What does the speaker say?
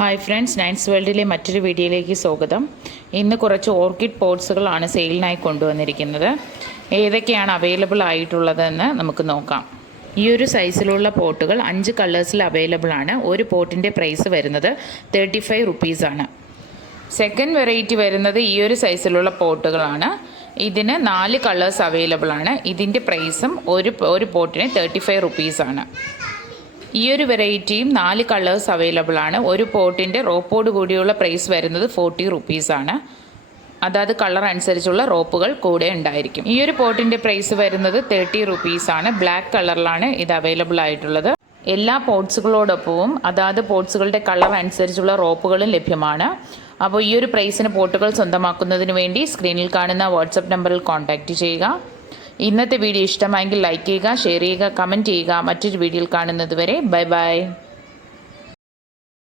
Hi friends, Nayans വേൾഡിലെ മറ്റൊരു വീഡിയോയിലേക്ക് സ്വാഗതം. ഇന്ന് കുറച്ച് ഓർക്കിഡ് പോട്ട്സുകളാണ് സെയിലിനായി കൊണ്ടുവന്നിരിക്കുന്നത്. ഏതൊക്കെയാണ് അവൈലബിൾ ആയിട്ടുള്ളതെന്ന് നമുക്ക് നോക്കാം. ഈ ഒരു സൈസിലുള്ള പോട്ടുകൾ 5 കളേഴ്സിൽ അവൈലബിൾ ആണ്. ഒരു പോട്ടിൻ്റെ പ്രൈസ് വരുന്നത് 35 റുപ്പീസാണ്. സെക്കൻഡ് വെറൈറ്റി വരുന്നത് ഈ ഒരു സൈസിലുള്ള പോട്ടുകളാണ്. ഇതിന് 4 കളേഴ്സ് അവൈലബിൾ ആണ്. ഇതിൻ്റെ പ്രൈസും ഒരു പോട്ടിന് 35 റുപ്പീസാണ്. ഈ ഒരു വെറൈറ്റിയും 4 കളേഴ്സ് അവൈലബിൾ ആണ്. ഒരു പോട്ടിൻ്റെ റോപ്പോട് കൂടിയുള്ള പ്രൈസ് വരുന്നത് 40 റുപ്പീസാണ്. അതായത് കളർ അനുസരിച്ചുള്ള റോപ്പുകൾ കൂടെ ഉണ്ടായിരിക്കും. ഈ ഒരു പോട്ടിൻ്റെ പ്രൈസ് വരുന്നത് 30 റുപ്പീസാണ്. ബ്ലാക്ക് കളറിലാണ് ഇത് അവൈലബിൾ ആയിട്ടുള്ളത്. എല്ലാ പോട്ട്സുകളോടൊപ്പവും അതാത് പോട്ട്സുകളുടെ കളർ അനുസരിച്ചുള്ള റോപ്പുകളും ലഭ്യമാണ്. അപ്പോൾ ഈ ഒരു പ്രൈസിന് പോട്ടുകൾ സ്വന്തമാക്കുന്നതിന് വേണ്ടി സ്ക്രീനിൽ കാണുന്ന വാട്സപ്പ് നമ്പറിൽ കോൺടാക്റ്റ് ചെയ്യുക. ഇന്നത്തെ വീഡിയോ ഇഷ്ടമായെങ്കിൽ ലൈക്ക് ചെയ്യുക, ഷെയർ ചെയ്യുക, കമൻറ്റ് ചെയ്യുക. മറ്റൊരു വീഡിയോയിൽ കാണുന്നത് വരെ ബൈ ബൈ.